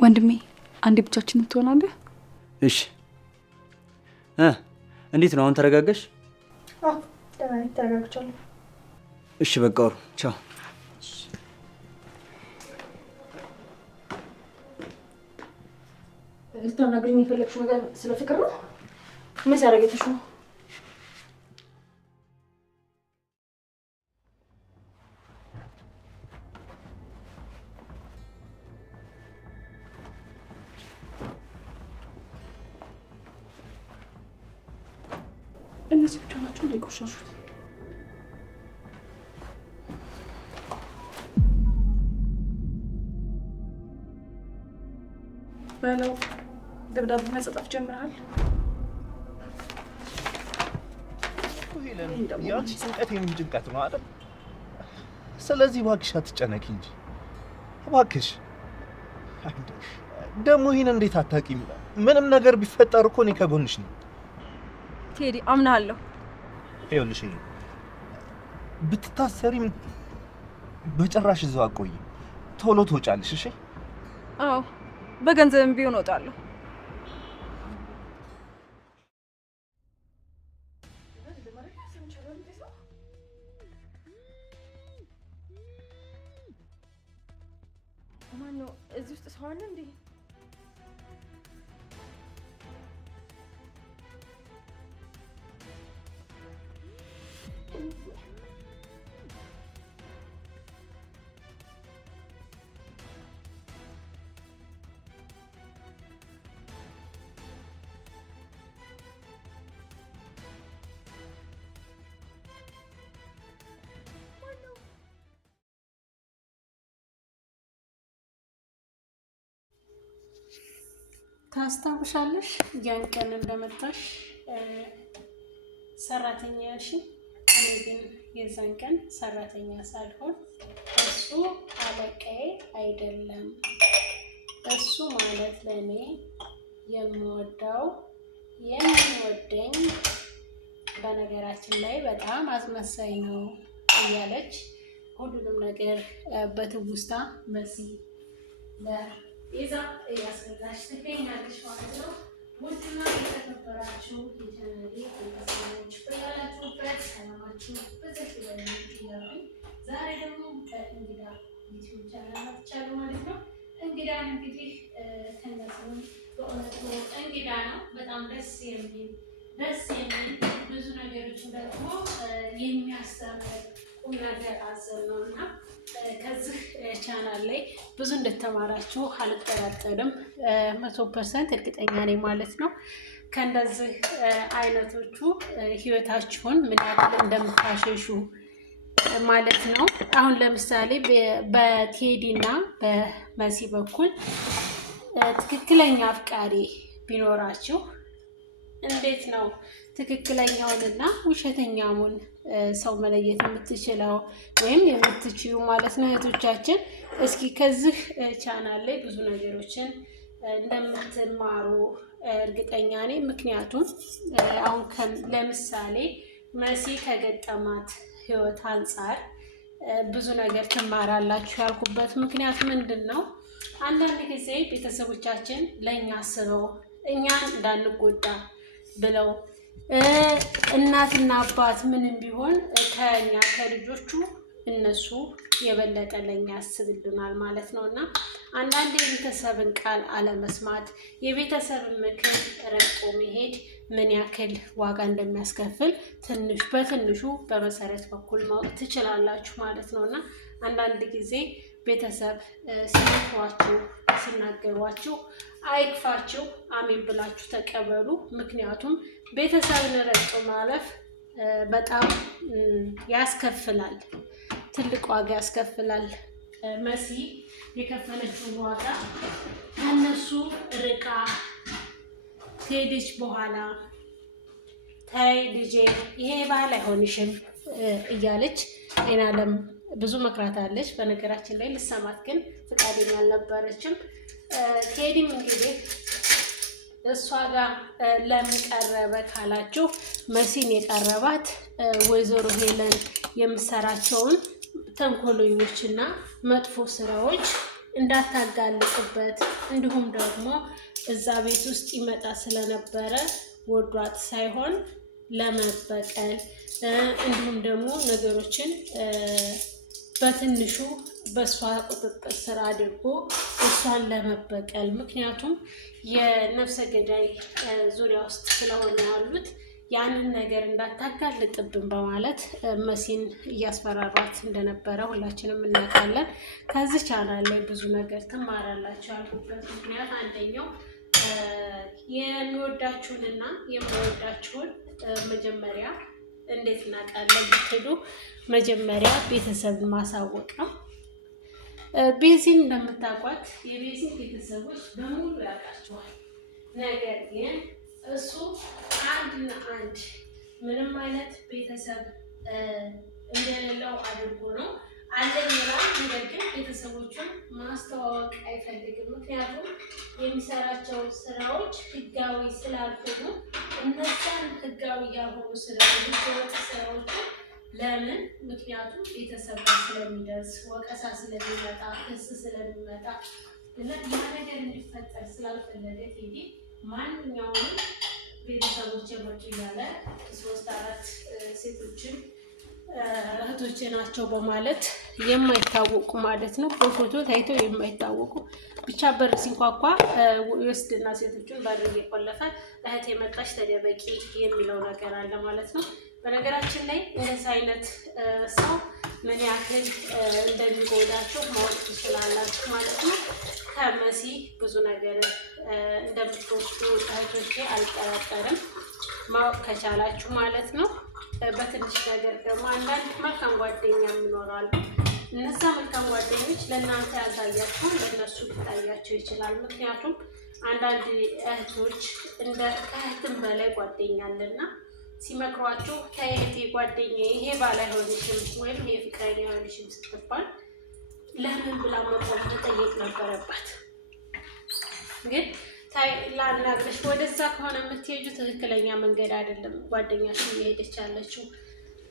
ወንድሜ አንዴ ብቻችንን ትሆናለህ? እሺ እንዴት ነው አሁን ተረጋጋሽ? ተረጋግቻለሁ። እሺ በቃ ወሩ ቻው። ልታናግሪኝ የፈለግሽው ነገር ስለ ፍቅር ነው? ምን ሲያደርገሽ ነው? እነዚህ ብቻ ናቸው እንደቆሻሹት። በለው ደብዳቤ መጻፍ ጀምረሃል? ያንቺ ጭንቀት የምን ጭንቀት ነው አይደል? ስለዚህ እባክሽ አትጨነቂ እንጂ እባክሽ። ደግሞ ይሄን እንዴት አታውቂም? ምንም ነገር ቢፈጠር እኮ እኔ ከጎንሽ ነኝ። ቴዲ አምናለሁ። ይኸውልሽ ብትታሰሪም በጭራሽ እዛው አቆይ፣ ቶሎ ትወጫለሽ። እሺ? አዎ በገንዘብም ቢሆን እወጣለሁ። ማነው እዚህ ውስጥ ሰው አለ እንዴ? ታስታውሻለሽ ያን ቀን እንደመጣሽ ሰራተኛ ያልሽኝ? እኔ ግን የዛን ቀን ሰራተኛ ሳልሆን እሱ አለቃዬ አይደለም። እሱ ማለት ለእኔ የምወደው የሚወደኝ፣ በነገራችን ላይ በጣም አስመሳይ ነው እያለች ሁሉንም ነገር በትውስታ በዚህ ይዛ እያስረዳች ትገኛለች ማለት ነው። ውድና የተከበራችሁ የቻናሌ ቤተሰቦች በያላችሁበት ሰላማችሁ በዘሽ ይበልልኝ። ዛሬ ደግሞ በእንግዳ ዩቲዩብ ቻናል መጥቻለሁ ማለት ነው። እንግዳን እንግዲህ ከነሱም በእውነቱ እንግዳ ነው። በጣም ደስ የሚል ብዙ ነገሮችን ደግሞ የሚያስተምር ቁም ነገር አዘል ነው እና ከዚህ ቻናል ላይ ብዙ እንደተማራችሁ አልጠራጠርም። 100% እርግጠኛ ነኝ ማለት ነው። ከእንደዚህ አይነቶቹ ህይወታችሁን ምን ያክል እንደምታሸሹ ማለት ነው። አሁን ለምሳሌ በቴዲ እና በመሲ በኩል ትክክለኛ አፍቃሪ ቢኖራችሁ እንዴት ነው ትክክለኛውንና ውሸተኛውን ሰው መለየት የምትችለው ወይም የምትችዩ ማለት ነው? እህቶቻችን እስኪ ከዚህ ቻናል ላይ ብዙ ነገሮችን እንደምትማሩ እርግጠኛ ነኝ። ምክንያቱም አሁን ለምሳሌ መሲ ከገጠማት ህይወት አንጻር ብዙ ነገር ትማራላችሁ ያልኩበት ምክንያት ምንድን ነው? አንዳንድ ጊዜ ቤተሰቦቻችን ለእኛ አስበው እኛን እንዳንጎዳ ብለው እናትና አባት ምንም ቢሆን ከኛ ከልጆቹ እነሱ የበለጠ ለኛ ያስብልናል ማለት ነው። እና አንዳንድ የቤተሰብን ቃል አለመስማት፣ የቤተሰብን ምክር ረግጦ መሄድ ምን ያክል ዋጋ እንደሚያስከፍል በትንሹ በመሰረት በኩል ማወቅ ትችላላችሁ ማለት ነው። እና አንዳንድ ጊዜ ቤተሰብ ሲመክሯችሁ ሲናገሯችሁ አይክፋችሁ፣ አሜን ብላችሁ ተቀበሉ። ምክንያቱም ቤተሰብን ረግጦ ማለፍ በጣም ያስከፍላል፣ ትልቅ ዋጋ ያስከፍላል። መሲ የከፈለችውን ዋጋ ከነሱ ርቃ ከሄደች በኋላ ታይ ልጄ ይሄ ባህል አይሆንሽም እያለች አይናለም ብዙ መክራታለች። በነገራችን ላይ ልሰማት ግን ፈቃደኛ አልነበረችም። ቴዲም እንግዲህ እሷ ጋር ለምን ቀረበ ካላችሁ መሲን የቀረባት ወይዘሮ ሄለን የምሰራቸውን ተንኮለኞችና መጥፎ ስራዎች እንዳታጋልጥበት እንዲሁም ደግሞ እዛ ቤት ውስጥ ይመጣ ስለነበረ ወዷት ሳይሆን ለመበቀል እንዲሁም ደግሞ ነገሮችን በትንሹ በሷ ቁጥጥር ስር አድርጎ እሷን ለመበቀል ምክንያቱም የነፍሰ ገዳይ ዙሪያ ውስጥ ስለሆነ ያሉት ያንን ነገር እንዳታጋልጥብን በማለት መሲን እያስፈራሯት እንደነበረ ሁላችንም እናውቃለን። ከዚህ ቻናል ላይ ብዙ ነገር ትማራላችሁ ያልኩበት ምክንያት አንደኛው የሚወዳችሁንና የማይወዳችሁን መጀመሪያ እንዴት እናውቃለን ብትሉ መጀመሪያ ቤተሰብን ማሳወቅ ነው። ቤዚን እንደምታውቋት የቤዚን ቤተሰቦች በሙሉ ያውቃቸዋል። ነገር ግን እሱ አንድና አንድ ምንም አይነት ቤተሰብ እንደሌለው አድርጎ ነው አለኝ ይላል። ነገር ግን ቤተሰቦቹን ማስተዋወቅ አይፈልግም። ምክንያቱም የሚሰራቸው ስራዎች ህጋዊ ስላልሆኑ እነዛን ህጋዊ ያልሆኑ ስራዎች ለምን? ምክንያቱም ቤተሰብ ስለሚደርስ ወቀሳ ስለሚመጣ ክስ ስለሚመጣ እና ያ ነገር እንዲፈጠር ስላልፈለገ ቴዲ ማንኛውም ቤተሰቦች የመጡ እያለ 3-4 ሴቶችን እህቶቼ ናቸው በማለት የማይታወቁ ማለት ነው። በፎቶ ታይተው የማይታወቁ ብቻ በር ሲንኳኳ ይወስድና ሴቶቹን በር እየቆለፈ እህቴ መጣች ተደበቂ የሚለው ነገር አለ ማለት ነው። በነገራችን ላይ እንደዚህ አይነት ሰው ምን ያክል እንደሚጎዳቸው ማወቅ ትችላላችሁ ማለት ነው። ከመሲ ብዙ ነገር እንደምትወስዱ እህቶቼ አልጠራጠርም፣ ማወቅ ከቻላችሁ ማለት ነው። በትንሽ ነገር ደግሞ አንዳንድ መልካም ጓደኛ ይኖራሉ። እነዛ መልካም ጓደኞች ለእናንተ ያልታያችሁ ለእነሱ ሊታያቸው ይችላል። ምክንያቱም አንዳንድ እህቶች እንደ ከእህትም በላይ ጓደኛ አለና ሲመክሯችሁ ከእህቴ ጓደኛ ይሄ ባል አይሆንሽም ወይም ይሄ ፍቅረኛ አይሆንሽም ስትባል ለምን ብላ መቆም መጠየቅ ነበረባት። ግን ላናግረሽ ወደዛ ከሆነ የምትሄጁ ትክክለኛ መንገድ አይደለም። ጓደኛሽ እየሄደች ያለችው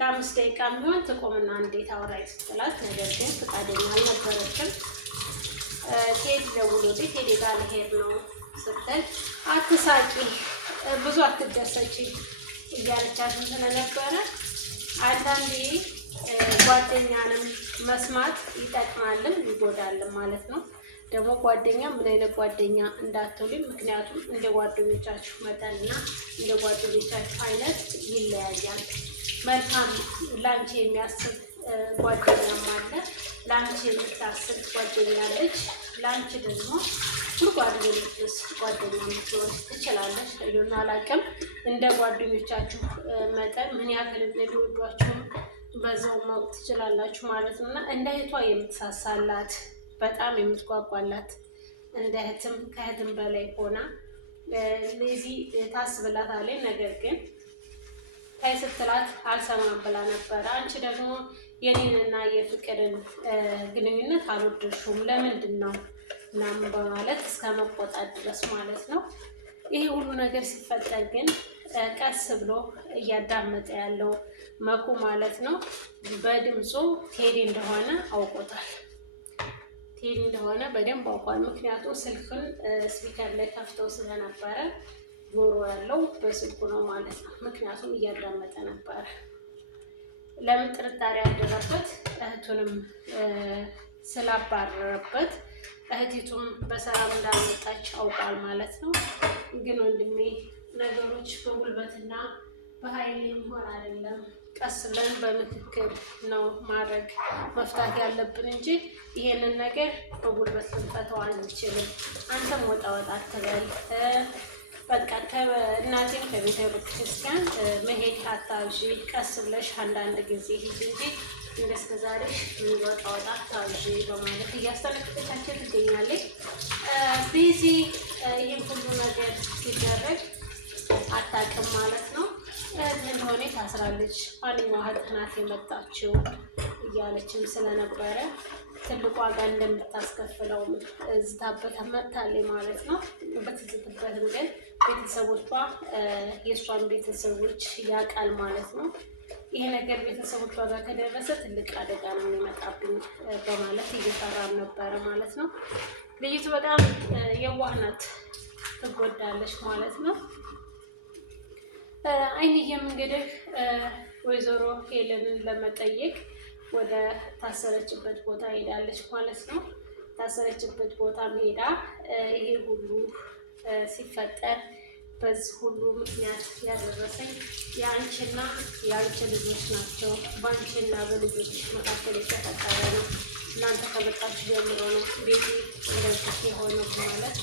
ለ5 ደቂቃ ቢሆን ትቆምና እንዴት አውራይ ስትላት፣ ነገር ግን ፈቃደኛ አልነበረችም። ቴዲ ደውሎልኝ ቴዲ ጋር ልሄድ ነው ስትል አትሳቂ፣ ብዙ አትደሰች እያለቻትም ስለነበረ አንዳንዴ ጓደኛንም መስማት ይጠቅማልም ይጎዳልም ማለት ነው። ደግሞ ጓደኛ ምን አይነት ጓደኛ እንዳትሉኝ፣ ምክንያቱም እንደ ጓደኞቻችሁ መጠንና እንደ ጓደኞቻችሁ አይነት ይለያያል። መልካም ላንቺ የሚያስብ ጓደኛም አለ፣ ላንቺ የምታስብ ጓደኛ አለች፣ ላንቺ ደግሞ ጉድጓድ የምትስ ጓደኛ ልትሆን ትችላለች። ልዩና አላውቅም። እንደ ጓደኞቻችሁ መጠን ምን ያክል እንደሚወዷችሁም በዛው ማወቅ ትችላላችሁ ማለት ነው። እና እንደ እህቷ የምትሳሳላት በጣም የምትጓጓላት እንደ እህትም ከእህትም በላይ ሆና ለዚህ ታስብላታለች። ነገር ግን ታይ ስትላት አልሰማም ብላ ነበረ። አንቺ ደግሞ የኔንና የፍቅርን ግንኙነት አልወደድሽውም ለምንድን ነው ምናምን በማለት እስከ መቆጣት ድረስ ማለት ነው። ይሄ ሁሉ ነገር ሲፈጠር ግን ቀስ ብሎ እያዳመጠ ያለው መኩ ማለት ነው በድምፁ ቴዲ እንደሆነ አውቆታል። ቴዲ እንደሆነ በደንብ አውቋል። ምክንያቱም ስልኩን ስፒከር ላይ ከፍተው ስለነበረ ጆሮ ያለው በስልኩ ነው ማለት ነው። ምክንያቱም እያዳመጠ ነበረ። ለምን ጥርጣሬ ያደረበት እህቱንም ስላባረረበት እህቲቱም በሰላም እንዳልመጣች አውቃል ማለት ነው። ግን ወንድሜ ነገሮች በጉልበትና በኃይል የሚሆን አይደለም። ቀስ ብለን በምክክር ነው ማድረግ መፍታት ያለብን እንጂ ይሄንን ነገር በጉልበት ልንፈተው አንችልም። አንተም ወጣ ወጣ አትበል። በቃ እናቴም ከቤተ ክርስቲያን መሄድ አታብዢ፣ ቀስ ብለሽ አንዳንድ ጊዜ ሂጂ እንጂ እንደስከ ዛሬ ወጣ ወጣ አታብዢ በማለት እያስጠነቀቀቻቸው ትገኛለች። ቤዚ ይህን ሁሉ ነገር ሲደረግ አታውቅም ማለት ነው። እንደሆነ ታስራለች፣ ማንኛው እህት ናት የመጣችው እያለችም ስለነበረ ትልቅ ዋጋ እንደምታስከፍለው ዝታበት መጥታለች ማለት ነው። በትዝትበትም ግን ቤተሰቦቿ የእሷን ቤተሰቦች ያውቃል ማለት ነው። ይሄ ነገር ቤተሰቦቿ ጋር ከደረሰ ትልቅ አደጋ ነው የሚመጣብኝ በማለት እየፈራን ነበረ ማለት ነው። ልጅቱ በጣም የዋህ ናት፣ ትጎዳለች ማለት ነው። አይንዬም እንግዲህ ወይዘሮ ሄለንን ለመጠየቅ ወደ ታሰረችበት ቦታ ሄዳለች ማለት ነው። ታሰረችበት ቦታ ሄዳ ይሄ ሁሉ ሲፈጠር በዚህ ሁሉ ምክንያት ያደረሰኝ የአንቺና የአንቺ ልጆች ናቸው። በአንቺና በልጆች መካከል የተፈጠረ ነው። እናንተ ከመጣችሁ ጀምሮ ነው ቤቴ እንደዚህ የሆነው ማለት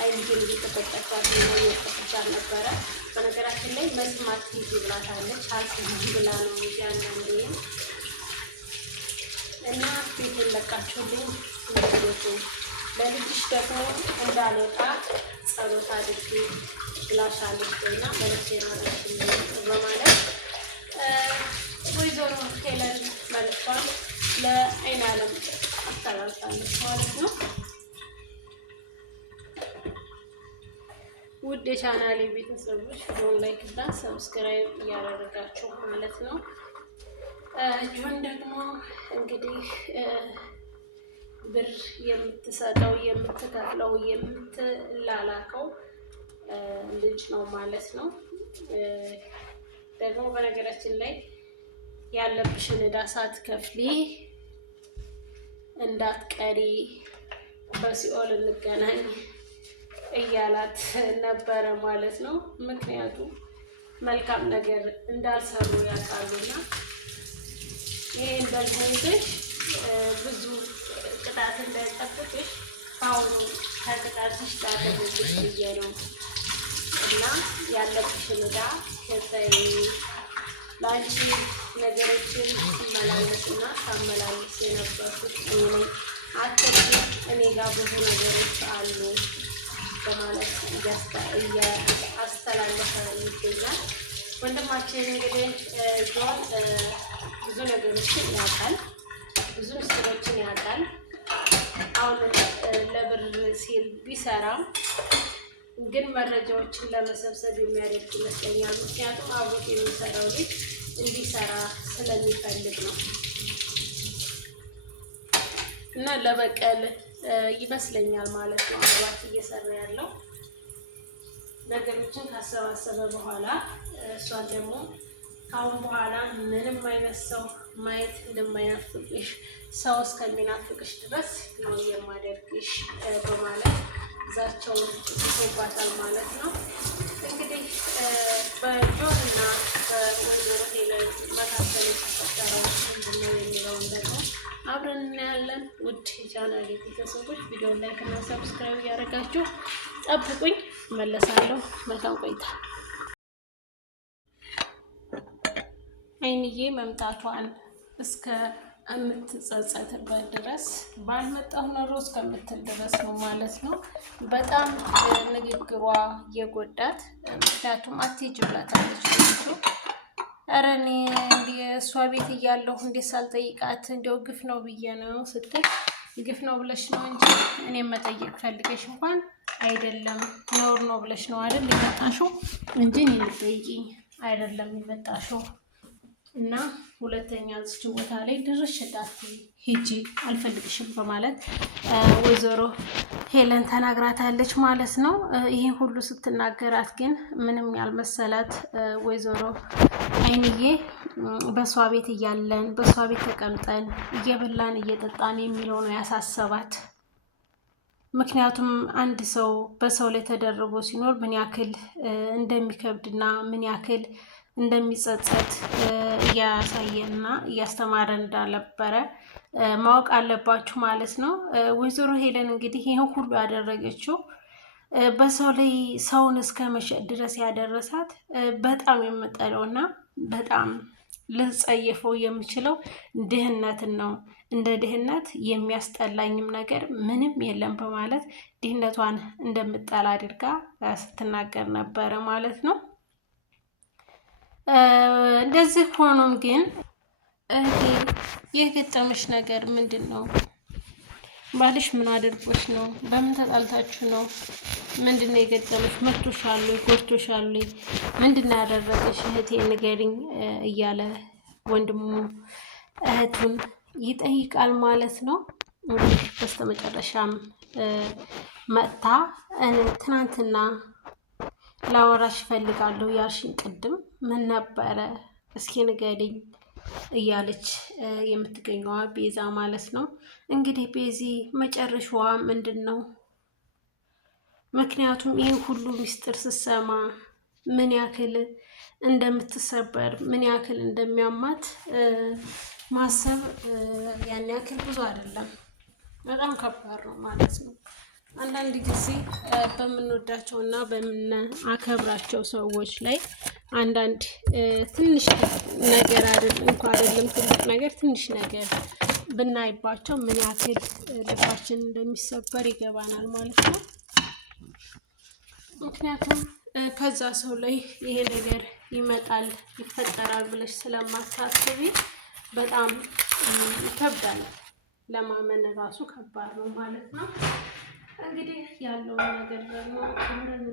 አይንዬን እየተቆጣቻት ነው የቆጣቻት ነበረ። በነገራችን ላይ መስማት ሂጂ ብላታለች። አልሰማም ብላ ነው እንጂ አንዳንዴም እና ቤቴን ለቃችሁልኝ እንድትወጡ ለልጅሽ ደግሞ እንዳልወጣ ጸሎት አድርጊ ብላሻለች እና መልእክቴን አድርሽልኝ በማለት ወይዘሮ ሄለን መልእክቷን ለአይናለም አስተላልፋለች ማለት ነው። ውድ የቻናሌ ቤተሰቦች ቪዲዮን ላይክ እና ሰብስክራይብ እያደረጋችሁ ማለት ነው። ጆን ደግሞ እንግዲህ ብር የምትሰጠው የምትከፍለው የምትላላከው ልጅ ነው ማለት ነው። ደግሞ በነገራችን ላይ ያለብሽን ዕዳ ሳትከፍሊ እንዳትቀሪ በሲኦል እንገናኝ እያላት ነበረ ማለት ነው። ምክንያቱም መልካም ነገር እንዳልሰሩ ያውቃሉና ይሄ እንዳልሆንሽ ብዙ ቅጣት እንዳይጠብቅሽ ከአሁኑ ከቅጣትሽ ጣደረግሽ ብዬ ነው እና ያለብሽን ዕዳ ከዛይ ለአንቺ ነገሮችን ሲመላለስና ሳመላልስ የነበርኩት እኔ አትርፊ እኔ ጋር ብዙ ነገሮች አሉ በማለት እያስተላለፈ ይገኛል። ወንድማችን እንግዲህ ጆን ብዙ ነገሮችን ያውቃል፣ ብዙ ምስጢሮችን ያውቃል። አሁን ለብር ሲል ቢሰራም ግን መረጃዎችን ለመሰብሰብ የሚያደርግ ይመስለኛል። ምክንያቱም አብሮት የሚሰራው ልጅ እንዲሰራ ስለሚፈልግ ነው እና ለበቀል ይመስለኛል ማለት ነው አብራት እየሰራ ያለው። ነገሮችን ካሰባሰበ በኋላ እሷን ደግሞ ካሁን በኋላ ምንም አይነት ሰው ማየት እንደማይናፍቅሽ ሰው እስከሚናፍቅሽ ድረስ ነው የማደርግሽ በማለት ዛቻውን ጽፎባታል ማለት ነው። እንግዲህ በጆን እና በወይዘሮ ሄለን መካከል የተፈጠረው ምንድነው የሚለውን ደግሞ አብረን እናያለን። ውድ የቻናሌ ቤተሰቦች ቪዲዮን ላይክ እና ሰብስክራይብ እያደረጋችሁ ጠብቁኝ፣ መለሳለሁ። መልካም ቆይታ። አይንዬ መምጣቷን እስከ የምትጸጸትበት ድረስ ባልመጣሁ ኖሮ እስከምትል ድረስ ነው ማለት ነው። በጣም ንግግሯ የጎዳት ምክንያቱም አትሄጂ ብላታለች ልጅቱ። ኧረ እኔ እሷ ቤት እያለሁ እንዴት ሳልጠይቃት እንዲያው ግፍ ነው ብዬ ነው ስትል፣ ግፍ ነው ብለሽ ነው እንጂ እኔም መጠየቅ ፈልገሽ እንኳን አይደለም ነውር ነው ብለሽ ነው አይደል የመጣሽው እንጂ እኔ ልጠይቂኝ አይደለም የመጣሽው እና ሁለተኛ እዚች ቦታ ላይ ድርሽ እንዳትይ ሂጂ አልፈልግሽም በማለት ወይዘሮ ሄለን ተናግራታለች ማለት ነው። ይህን ሁሉ ስትናገራት ግን ምንም ያልመሰላት ወይዘሮ አይንዬ በሷ ቤት እያለን በሷ ቤት ተቀምጠን እየበላን እየጠጣን የሚለው ነው ያሳሰባት። ምክንያቱም አንድ ሰው በሰው ላይ ተደርቦ ሲኖር ምን ያክል እንደሚከብድና ምን ያክል እንደሚጸጸት እያሳየና እያስተማረን እንዳልነበረ ማወቅ አለባችሁ ማለት ነው። ወይዘሮ ሄለን እንግዲህ ይህን ሁሉ ያደረገችው በሰው ላይ ሰውን እስከ መሸጥ ድረስ ያደረሳት በጣም የምጠለውና በጣም ልጸየፈው የምችለው ድህነትን ነው። እንደ ድህነት የሚያስጠላኝም ነገር ምንም የለም በማለት ድህነቷን እንደምጠላ አድርጋ ስትናገር ነበረ ማለት ነው። እንደዚህ ሆኖም ግን የገጠመሽ ነገር ምንድን ነው? ባልሽ ምን አድርጎሽ ነው? በምን ተጣልታችሁ ነው? ምንድነው የገጠመሽ? መቶሻል ወይ ጎድቶሻል ወይ? ምንድነው ያደረገሽ እህቴ ንገሪኝ እያለ ወንድሙ እህቱን ይጠይቃል ማለት ነው። እንግዲህ በስተመጨረሻም መጥታ ትናንትና ላወራሽ እፈልጋለሁ ያልሽኝ ቅድም ምን ነበረ እስኪ ንገሪኝ እያለች የምትገኘዋ ቤዛ ማለት ነው። እንግዲህ ቤዚ መጨረሻዋ ምንድን ነው? ምክንያቱም ይህ ሁሉ ሚስጥር ስትሰማ ምን ያክል እንደምትሰበር ምን ያክል እንደሚያማት ማሰብ ያን ያክል ብዙ አይደለም፣ በጣም ከባድ ነው ማለት ነው። አንዳንድ ጊዜ በምንወዳቸው እና በምናከብራቸው ሰዎች ላይ አንዳንድ ትንሽ ነገር አይደለም ትልቅ ነገር ትንሽ ነገር ብናይባቸው ምን ያክል ልባችን እንደሚሰበር ይገባናል ማለት ነው። ምክንያቱም ከዛ ሰው ላይ ይሄ ነገር ይመጣል ይፈጠራል ብለሽ ስለማታስቢ በጣም ይከብዳል፣ ለማመን ራሱ ከባድ ነው ማለት ነው። እንግዲህ ያለውን ነገር ደግሞ አብረን